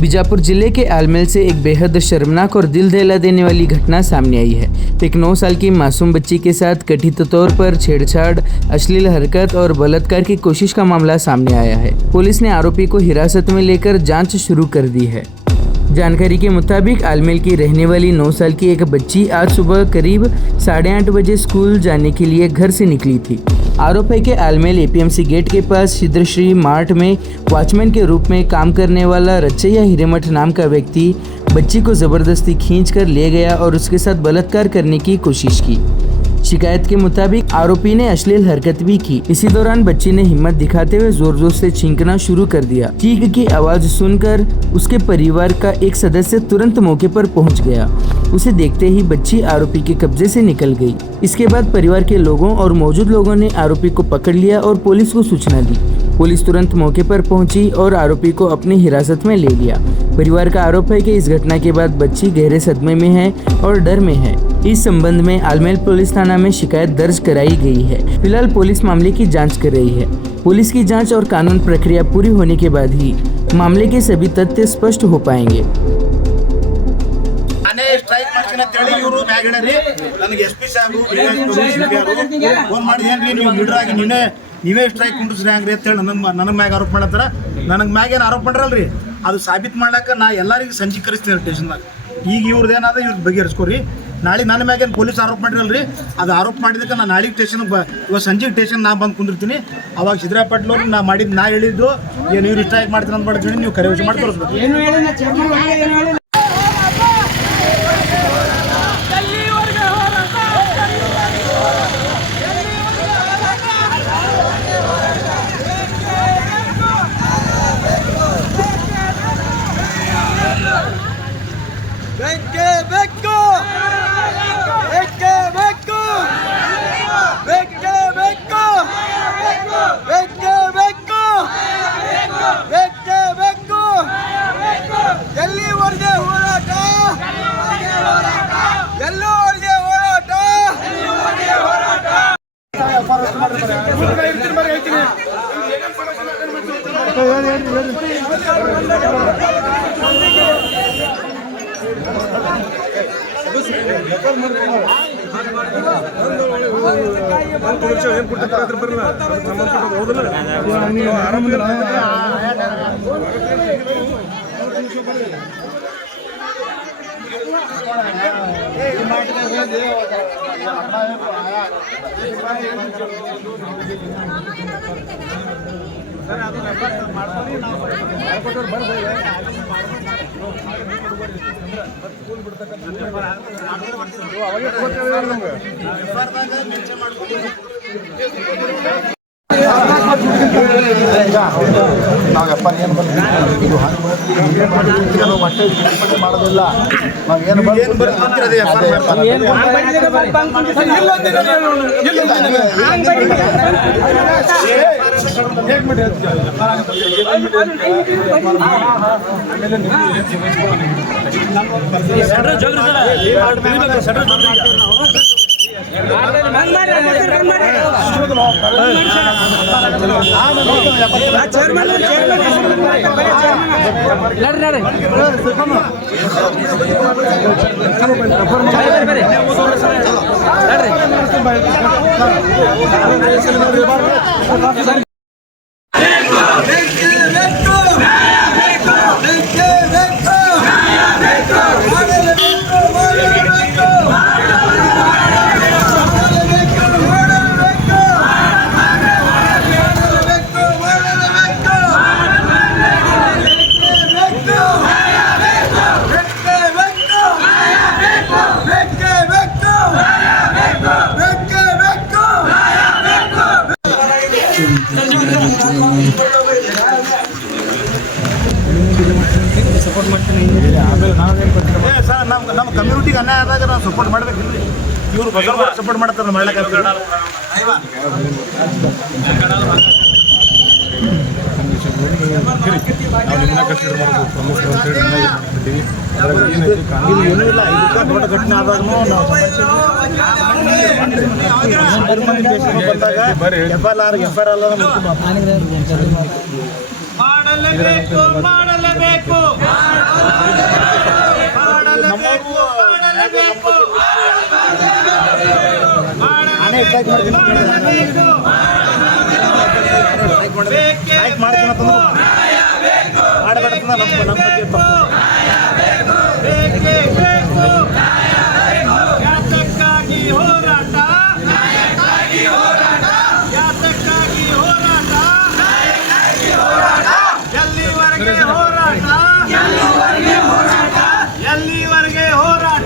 बीजापुर जिले के आलमेल से एक बेहद शर्मनाक और दिल दहला देने वाली घटना सामने आई है। एक 9 साल की मासूम बच्ची के साथ कथित तौर पर छेड़छाड़, अश्लील हरकत और बलात्कार की कोशिश का मामला सामने आया है। पुलिस ने आरोपी को हिरासत में लेकर जांच शुरू कर दी है। जानकारी के मुताबिक आलमेल की रहने वाली 9 साल की एक बच्ची आज सुबह करीब 8:30 बजे स्कूल जाने के लिए घर से निकली थी। आरोप है कि आलमेल एपीएमसी गेट के पास सिद्धश्री मार्ट में वॉचमैन के रूप में काम करने वाला रचैया हिरेमठ नाम का व्यक्ति बच्ची को जबरदस्ती खींचकर ले गया और उसके साथ बलात्कार करने की कोशिश की। शिकायत के मुताबिक आरोपी ने अश्लील हरकत भी की। इसी दौरान बच्ची ने हिम्मत दिखाते हुए जोर जोर से चीखना शुरू कर दिया। चीख की आवाज सुनकर उसके परिवार का एक सदस्य तुरंत मौके पर पहुंच गया। उसे देखते ही बच्ची आरोपी के कब्जे से निकल गई। इसके बाद परिवार के लोगों और मौजूद लोगों ने आरोपी को पकड़ लिया और पुलिस को सूचना दी। पुलिस तुरंत मौके पर पहुंची और आरोपी को अपनी हिरासत में ले लिया। परिवार का आरोप है कि इस घटना के बाद बच्ची गहरे सदमे में है और डर में है। इस संबंध में आलमेल पुलिस थाना में शिकायत दर्ज कराई गई है। फिलहाल पुलिस मामले की जांच कर रही है। पुलिस की जांच और कानून प्रक्रिया पूरी होने के बाद ही मामले के सभी तथ्य स्पष्ट हो पाएंगे। ಸ್ಟ್ರೈಕ್ ಮಾಡ್ತೀನಿ ಅಂತ ಹೇಳಿ ಇವರು ಮ್ಯಾಗ ಹೇಳ್ಯಾರಿ ನನಗೆ ಎಸ್ ಪಿ ಸಾಹೇಬರು ಫೋನ್ ಮಾಡಿದೇನ್ರಿ ನೀವು ಲೀಡರ್ ಆಗಿ ನೀವೇ ಸ್ಟ್ರೈಕ್ ಕುಂಡ್ರಿಸ್ರಿ ಹಂಗ್ರಿ ಅಂತ ಹೇಳಿ ನನ್ನ ಮ್ಯಾಗ ಆರೋಪ ಮಾಡತ್ತಾರ. ನನಗೆ ಮ್ಯಾಗ ಏನು ಆರೋಪ ಮಾಡ್ರಲ್ರಿ ಅದು ಸಾಬೀತು ಮಾಡ್ಲಾಕ ನಾ ಎಲ್ಲರಿಗೂ ಸಂಜೆ ಕರೆಸ್ತೀನಿ ಸ್ಟೇಷನ್ದಾಗ. ಈಗ ಇವ್ರದ್ದು ಏನಾದ ಇವ್ರು ಬಗೆಹರಿಸ್ಕೋರಿ. ನಾಳೆ ನನ್ನ ಮ್ಯಾಗೇನು ಪೊಲೀಸ್ ಆರೋಪ ಮಾಡಿರಲ್ರಿ ಅದು ಆರೋಪ ಮಾಡಿದಕ್ಕೆ ನಾನು ನಾಳೆಗೆ ಸ್ಟೇಷನ್ಗೆ ಇವಾಗ ಸಂಜೆ ಸ್ಟೇಷನ್ ನಾ ಬಂದು ಕುಂದಿರ್ತೀನಿ. ಅವಾಗ ಸಿದ್ದರಾಯ ಪಾಟೀಲ್ ಅವ್ರು ನಾ ಹೇಳಿದ್ದು ಏನು ಇವ್ರು ಸ್ಟ್ರೈಕ್ ಮಾಡ್ತೀನಿ ಅಂತ ಮಾಡಿದ್ದೀನಿ ನೀವು ಕರೆ ಮಾಡಿ ತೋರಿಸ್ಬೇಕು. ಮಾಡೋದಿಲ್ಲ ಸಪೋರ್ಟ್ ಮಾಡ್ತೀನಿ. ಆಮೇಲೆ ಸರ್ ನಮ್ಮ ಕಮ್ಯುನಿಟಿಗೆ ಅನ್ಯಾಯ ಆದಾಗ ನಾವು ಸಪೋರ್ಟ್ ಮಾಡಬೇಕಿಲ್ಲ. ಇವರು ಬಸವಣ್ಣ ಸಪೋರ್ಟ್ ಮಾಡ್ತಾರೆ ಮಾಡ್ಲಿಕ್ಕೆ ದೊಡ್ಡ ಘಟನೆ ಆದಾಗೂ ನಾವು ಮಾಡಲೇಬೇಕು. ನಾನೇ ಸ್ಟ್ರೈಕ್ ಮಾಡ್ತೀನಿ ಮಾಡಬೇಡ ನಮ್ಮ ಬಗ್ಗೆ ಎಲ್ಲಿವರೆಗೆ ಹೋರಾಟ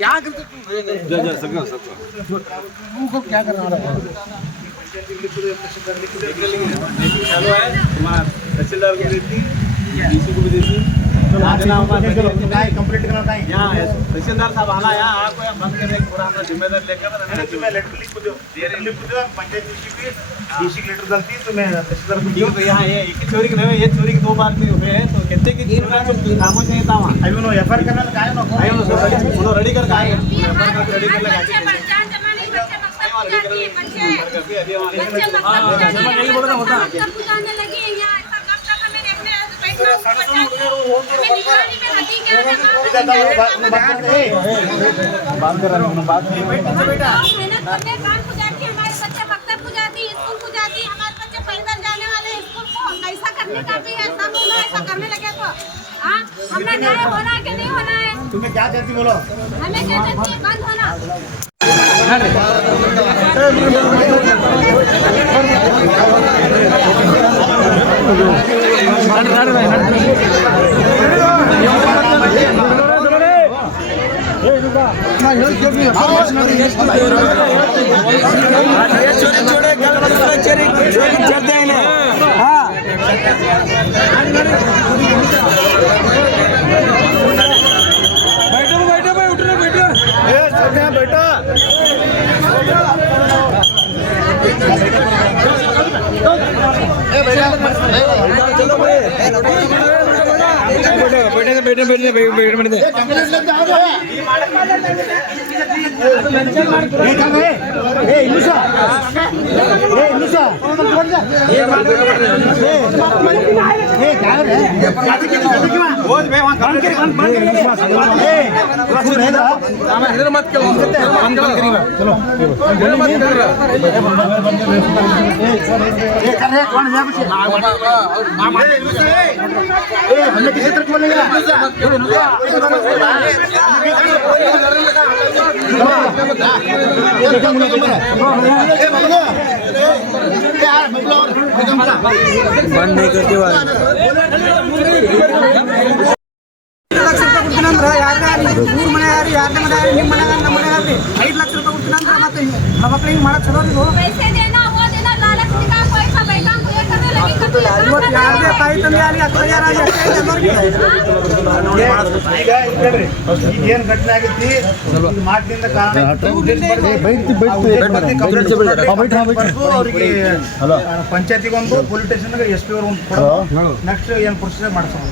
क्या करते क्या करना चालू है तहसीलदार को देती डीसी को भी देती कंप्लीट करना था यहाँ तहसीलदार साहब आना यहाँ आपको यहाँ बंद करने पूरा अपना जिम्मेदार लेकर लेटर लिख दो पंचायत डीसी लेटर डालती तो मैं तहसीलदार को तो यहाँ ये एक ही चोरी के नहीं ये चोरी के 2 बार में हुए हैं तो कितने की खामोश नहीं था वहाँ अभी उन्होंने एफआईआर करना का है ना उन्होंने रेडी कर आए रेडी कर लगा हमें न्याय होना है कि नहीं होना है? तुम्हें क्या चाहती बोलो? हमें क्या चाहती है बंद होना। हमने किसी तरह बोलेगा बंद नहीं करते ಮೂರು ಮನೆ ಯಾರು ಯಾರನೇ ಮನೆ ಯಾರು ನಿಮ್ಮ ಮನೆ ನಮ್ಮ ಮನೆ ಯಾರು 5 ಲಕ್ಷ ರೂಪಾಯಿ ಕೊಡ್ತೀನಿ ಅಂದ್ರೆ ಮತ್ತೆ ನಮ್ಮ ಮಕ್ಕಳಿಗೆ ಹಿಂಗೆ ಮಾಡಕ್ಕೆ ಚಲೋ ಇದು पैसे देना वो देना लालच दिखा कोई सा बैठा को ये करने लगी तो ಇವತ್ತು ಯಾರದೇ ತಾಯಿ ತಂದೆ ಆಗಲಿ ಅಥವಾ ಯಾರಾಗಲಿ ಈಗ ಹೇಳ್ರಿ ಈಗ ಏನು ಘಟನೆ ಆಗೈತಿ ಮಾತಿನಿಂದ ಕಾರಣ ಅವರಿಗೆ ಪಂಚಾಯತಿಗೆ ಒಂದು ಪೊಲೀಸ್ ಸ್ಟೇಷನ್ಗೆ ಎಸ್ ಪಿ ಅವರು ಒಂದು ಕೊಡೋ ನೆಕ್ಸ್ಟ್ ಏನು ಪ್ರೊಸೀಜರ್ ಮಾಡ್ಸೋಣ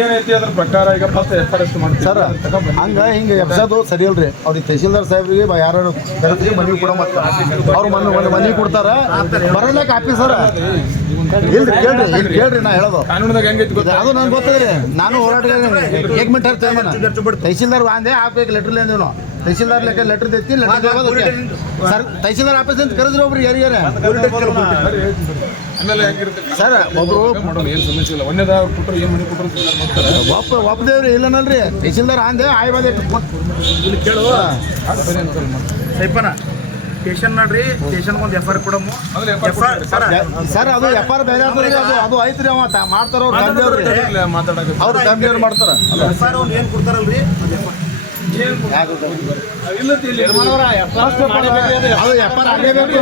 ಏನೈತಿ ಅದ್ರ ಪ್ರಕಾರ ಈಗ ಫಸ್ಟ್ ಎಫ್ ಸರ್ ಹಂಗ ಹಿಂಗೆ ಎಬ್ಸೋದು ಸರಿ ಅಲ್ರಿ ಅವ್ರಿಗೆ ತಹಸೀಲ್ದಾರ್ ಸಾಹೇಬ್ರಿಗೆ ಯಾರು ಕರೆಸಿ ಮನವಿ ಕೊಡೋ ಮತ್ತೆ ಅವ್ರು ಮನವಿ ಕೊಡ್ತಾರ ಬರಲಕ್ಕ ಆಫೀಸರ್ ಇಲ್ರಿ ಕೇಳ್ರಿ ಇಲ್ಲಿ ಕೇಳ್ರಿ ನಾ ಹೇಳೋದು ಕಾನೂನದಾಗ ಹೆಂಗೈತಿ ಅದು ನಂಗೆ ಗೊತ್ತದ್ರಿ ನಾನು ಹೋರಾಟಗಾರ 1 ಮಿನಿಟ್ ತಹಸೀಲ್ದಾರ್ ವಾಂದೆ आपको लेटर लेने दो तहसीलदार लेकर लेटर देती सर तहसीलदार ऑफिस ಅಂತ ಕರೆದ್ರು ಒಬ್ರು ಯಾರಿಗಾರ ಆಮೇಲೆ ಸರ್ ಒಬ್ರು ಏನು ಸಮಸ್ಯೆ ಇಲ್ಲ ಒಂದೇದ ಕೊಟ್ಟರು ಏನು ಮನೆ ಕೊಟ್ಟರು ಒಪ್ಪದೇವ್ರಿ ಇಲ್ಲನಲ್ರಿ ತಹಸೀಲ್ದಾರ್ ಅಂದೆ ಆಯ್ವಾದ ಇಲ್ಲಿ ಕೇಳು ಸೈಪನ ಸ್ಟೇಷನ್ ನೋಡ್ರಿ ಸ್ಟೇಷನ್ ಒಂದು ಎಫ್ ಆರ್ ಕೊಡಮು ಸರ್ ಅದು ಎಫ್ ಆರ್ ಬೇರೆ ಅದು ಐತ್ರಿ ಅವ ಮಾಡ್ತಾರ ಅವ್ರು ಫ್ಯಾಮಿಲಿ ಮಾಡ್ತಾರ ಎಫ್ ಆರ್ ಅವ್ರು ಏನು ಕೊಡ್ತಾರಲ್ರಿ ಅದು ವ್ಯಾಪಾರ ಆಗಲೇಬೇಕು.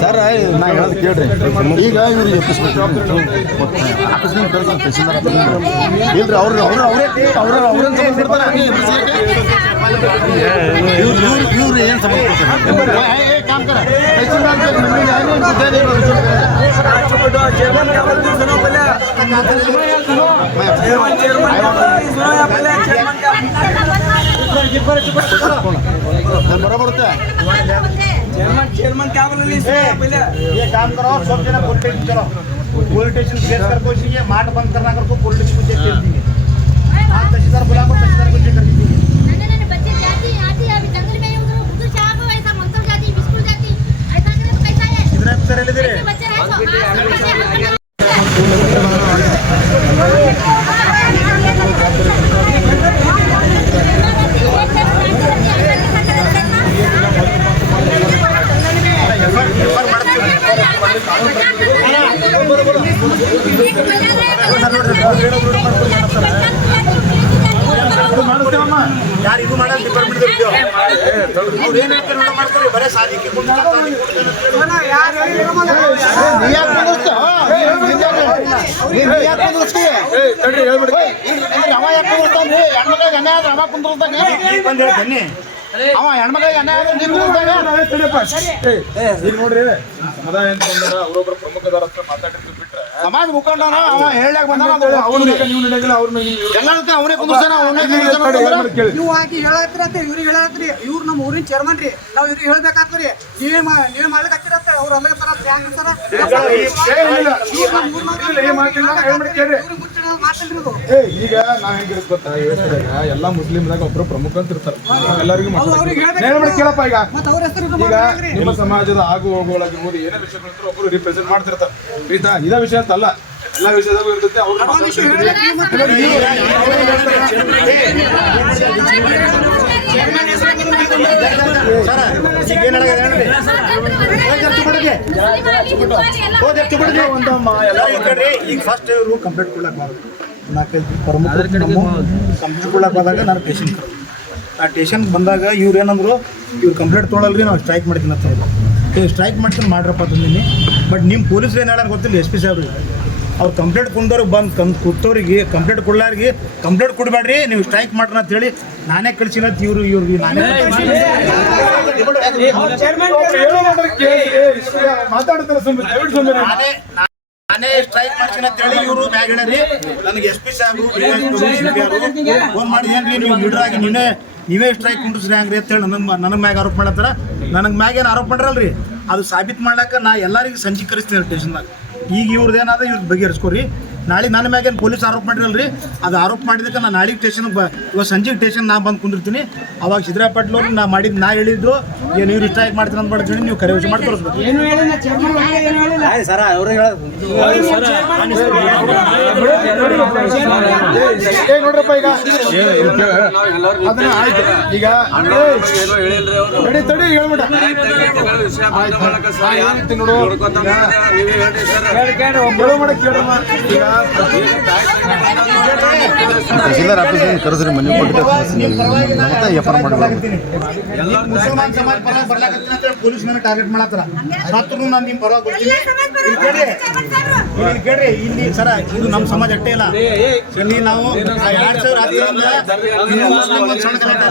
ಸರ್ ನಾ ಹೇಳೋದು ಕೇಳ್ರಿ. ಈಗ ಇವ್ರಿಗೆ ಅಕಸ್ಮಾತ್ ಕಳ್ಸ ತಹಸೀಲ್ದಾರ್ ಇಲ್ರಿ ಅವ್ರೇನು ಇವ್ರು ಏನು ಸಂಬಂಧ ಕೊಡ್ತಾರೆ ಕಾಮ್ ಕರ बराबर होता है चेयरमैन क्या बोल रही है पहले ये काम करो सब जना पुलिस स्टेशन चलो पुलिस स्टेशन केस कर कोई ये मार्ट बंद करना कर को पुलिस स्टेशन केस कर देंगे हां तहसीलदार बुला को तहसीलदार को चेक कर दीजिए नहीं बच्चे जाती आती अभी जंगल में उधर चाह को ऐसा मंतर जाती बिस्कुट जाती ऐसा करे तो कैसा है इधर अफसर ले दे बच्चे रहे यार ಇದು ಮಾಡಲ್ ಡಿಪಾರ್ಟ್ಮೆಂಟ್ ಇರ್ತೀವಿ ಅವ್ರು ಏನು ಹೇಳ್ತಾರೆ ನೋಡ ಮಾಡ್ತಾರೆ ಬರೇ ಸಾಲಿಗೆ यार ಬಂದು ಬನ್ನಿ ಅವ ಹೆಣ್ಮಕ್ಳಿಗೆ ಅನ್ಯಾಯ ಈಗ ನೋಡ್ರಿ ಸಮುದಾಯ ಅಂತ ಬಂದಾರ ಅವರೊಬ್ಬರು ಪ್ರಮುಖದಾರ ಹತ್ರ ಮಾತಾಡಿರ್ತೀವಿ ಬಿಟ್ರೆ ಸಮಾಜ ಮುಖಂಡನ ಅವ ಹೇಳಕ್ ಬಂದಾನ ನೀವು ನಡೆಯಲ್ಲ ಅವ್ರನ್ನ ಎಲ್ಲದಕ್ಕೆ ಅವನೇ ಕುಂದ್ರಸಾನ ನೀವು ಹಾಕಿ ಹೇಳತ್ರಿ ಇವ್ರಿಗೆ ಹೇಳತ್ರಿ ಇವ್ರು ನಮ್ಮ ಊರಿನ ಚೇರ್ಮನ್ ರೀ ನಾವು ಇವ್ರಿಗೆ ಹೇಳ್ಬೇಕಾಗ್ತದ್ರಿ ನೀವೇ ಮಾಡ್ಲಿಕ್ಕೆ ಹಚ್ಚಿರತ್ತ ಅವ್ರು ಅಲ್ಲಗತ್ತಾರ ಈಗ ನಾವ್ ಹೆಂಗಿರುತ್ತೆ ಗೊತ್ತಾ ಯೋಚನೆದಾಗ ಎಲ್ಲಾ ಮುಸ್ಲಿಮ್ದಾಗ ಒಬ್ರು ಪ್ರಮುಖ ಅಂತ ಇರ್ತಾರೆ ಎಲ್ಲರಿಗೂ ಕೇಳಪ್ಪ ಈಗ ಈಗ ನಿಮ್ಮ ಸಮಾಜದ ಆಗು ಹೋಗುಗಳಾಗಿರ್ಬೋದು ಏನೇ ವಿಷಯಗಳಿದ್ರು ಒಬ್ರು ರಿಪ್ರೆಸೆಂಟ್ ಮಾಡ್ತಿರ್ತಾರೆ ಆಯ್ತಾ ಇದೇ ವಿಷಯ ಅಂತಲ್ಲ ಎಲ್ಲ ವಿಷಯದಾಗೂ ಇರ್ತೈತೆ ಈಗ ಫಸ್ಟ್ ಇವರು ಕಂಪ್ಲೇಂಟ್ ಕೊಡ್ಲಕ್ಕೆ ಬಾರದು ನಾಲ್ಕೈದು ಪ್ರಮುಖರು ಕಂಪ್ಲೇಂಟ್ ಕೊಡ್ಲಕ್ಕೆ ಹೋದಾಗ ನಾನು ಟೇಷನ್ ಆ ಟೇಷನ್ಗೆ ಬಂದಾಗ ಇವ್ರು ಏನಂದ್ರು ಇವ್ರು ಕಂಪ್ಲೇಂಟ್ ತೊಗೊಳಲ್ರಿ ನಾವು ಸ್ಟ್ರೈಕ್ ಮಾಡ್ತೀನಿ ಅಂತ ಸ್ಟ್ರೈಕ್ ಮಾಡ್ತೀನಿ ಮಾಡ್ರಪ್ಪ ತಂದೀನಿ ಬಟ್ ನಿಮ್ಮ ಪೊಲೀಸ್ರು ಏನು ಹೇಳೋದು ಗೊತ್ತಿಲ್ಲ SP ಸಾಹೇಬ್ರಿಗೆ ಅವ್ರು ಕಂಪ್ಲೇಂಟ್ ಕುಂದವ್ರಿಗೆ ಬಂದು ಕೂತವ್ರಿಗೆ ಕಂಪ್ಲೇಂಟ್ ಕೊಡ್ಲಾರಿಗೆ ಕಂಪ್ಲೇಂಟ್ ಕೊಡಬೇಡ್ರಿ ನೀವು ಸ್ಟ್ರೈಕ್ ಮಾಡ್ರಿ ಅಂತ ಹೇಳಿ ನಾನೇ ಕಳಿಸಿನ ಇವ್ರಿಗೆ ನಾನೇ ನಾನೇ ಸ್ಟ್ರೈಕ್ ಮಾಡ್ತೀನಿ ಅಂತ ಹೇಳಿ ಇವರು ಮ್ಯಾಗ ಹೇಳ್ರಿ ನನಗೆ SP ಸಾಹೇಬ್ರು ಫೋನ್ ಮಾಡಿ ಏನ್ರಿ ನೀವು ಲೀಡರ್ ಆಗಿ ನೀವೇ ಸ್ಟ್ರೈಕ್ ಕುಂಡ್ರಿಸ್ರಿ ಹಂಗ್ರಿ ಅಂತ ಹೇಳಿ ನನ್ನ ಮ್ಯಾಗ ಆರೋಪ ಮಾಡತ್ತಾರ ನನಗೆ ಮ್ಯಾಗ ಏನು ಆರೋಪ ಮಾಡ್ರಲ್ರಿ ಅದು ಸಾಬೀತು ಮಾಡ್ಲಾಕ ನಾ ಎಲ್ಲರಿಗೂ ಸಂಚೀಕರಿಸ್ತೀನಿ ಸ್ಟೇಷನ್ದಾಗ ಈಗ ಇವ್ರದ್ದು ಏನಾದ್ರೆ ಇವ್ರು ಬಗೆಹರಿಸ್ಕೊರಿ ನಾಳೆ ನನ್ನ ಮ್ಯಾಗೇನು ಪೊಲೀಸ್ ಆರೋಪ ಮಾಡಿರಲ್ರಿ ಅದು ಆರೋಪ ಮಾಡಿದಕ್ಕೆ ನಾನು ನಾಳೆಗೆ ಸ್ಟೇಷನ್ಗೆ ಇವಾಗ ಸಂಜೆಗೆ ಸ್ಟೇಷನ್ ನಾ ಬಂದು ಕುಂದಿರ್ತೀನಿ ಅವಾಗ ಸಿದ್ದರಾಯ ಪಾಟೀಲ್ ಅವ್ರು ನಾ ಹೇಳಿದ್ದು ಏನು ಇವ್ರು ಸ್ಟ್ರೈಕ್ ಮಾಡ್ತೀನಿ ಅಂತ ಮಾಡ್ತೀನಿ ನೀವು ಕರೆ ವಿಷಯ ಮಾಡಿ ತೋರಿಸ್ಬೇಕು ನೋಡ್ರಪ್ಪ ಈಗ ಅದನ್ನ ಆಯ್ತು ಈಗ ತಡಿ ಹೇಳ್ಬಿಡ ತಹಸೀಲ್ದಾರ್ ಆಫೀಸಿಗೆ ಕರೆಸ್ರಿ ಮನೆ ಕೊಟ್ಟು ಮತ್ತೆ ವ್ಯಾಪಾರ ಮಾಡಬೇಕು ಮುಸಲ್ಮಾನ್ ಸಮಾಜ ಪರ ಬರ್ಲಾಕತ್ತೀನಿ ಅಂತ ಹೇಳಿ ಪೊಲೀಸ್ ಮೇಲೆ ಟಾರ್ಗೆಟ್ ಮಾಡತ್ತಾರ ಸತ್ರು ನಾನು ನಿಮ್ಮ ಪರವಾಗಿ ಬರ್ತೀನಿ ಇಲ್ಲಿ ಕೇಳ್ರಿ ಇಲ್ಲಿ ಸರ ಇದು ನಮ್ಮ ಸಮಾಜ ಅಷ್ಟೇ ಇಲ್ಲ ಇಲ್ಲಿ ನಾವು 2010 ಮುಸ್ಲಿಂ ಒಂದು ಸಣ್ಣ ಕಲಾಟ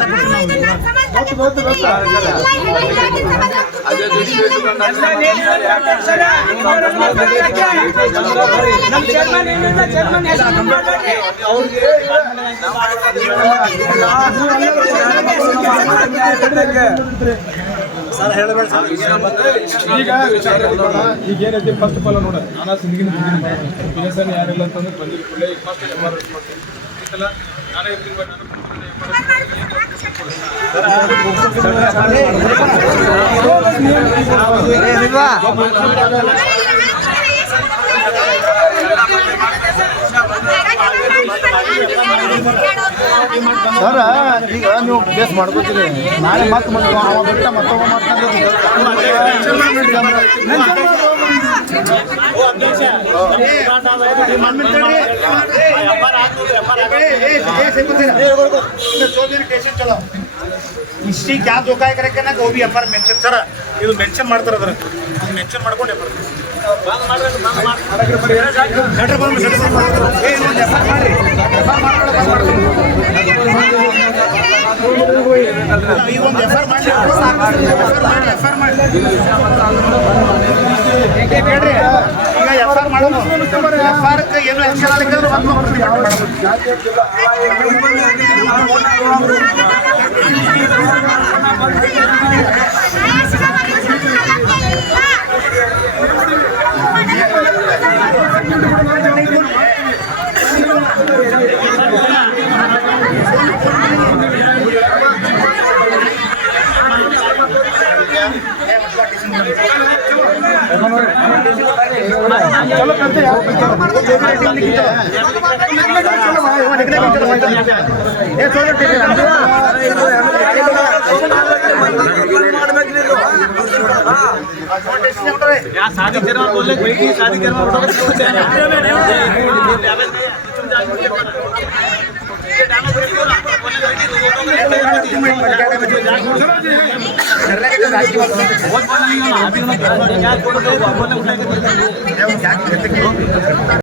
ಸರ್ ಹೇಳಬೇಡ ಸರ್ ಈಗ ವಿಚಾರ ಈಗ ಏನೈತಿ ಫಸ್ಟ್ ಆಫ್ ಆಲ್ ನೋಡ ನಾನು ಸಿಂದಗಿನ ಬಿಎಸ್ಎನ್ ಯಾರಿಲ್ಲ ಅಂತಂದ್ರೆ ಬಂದಿಲ್ಲ ಈಗ ಫಸ್ಟ್ ಎಮರ್ಜೆನ್ಸಿ ಮಾಡ್ತೀನಿ ಆಯ್ತಲ್ಲ ನಾನೇ ಇರ್ತೀನಿ ಸರ್ ಈಗ ನೀವು ಕೇಸ್ ಮಾಡ್ಕೋತೀರಿ ನಾಳೆ ಮತ್ತೆ ಬಿಟ್ಟ ಮತ್ತೊಬ್ಬ ಮಾಡ್ಕೊಂಡು स्टेशन चलो हिस्ट्री क्या धोखा है करे ना वो भी एफ मेंशन सर ಇದು ಮೆನ್ಷನ್ ಮಾಡ್ತಾರೆ ಅದರ ಮೆನ್ಷನ್ ಮಾಡ್ಕೊಂಡು ಈಗ ಒಂದು ಎಫ್ ಮಾಡಿ ಕೇಳ್ರಿ ಈಗ ಎಫ್ ಮಾಡೋದು ಎಫ್ ಏನು ಆಕ್ಷನ್ ಆಗಿದ್ರೆ चलो करते हैं शादी करवा बोले कोई शादी करवा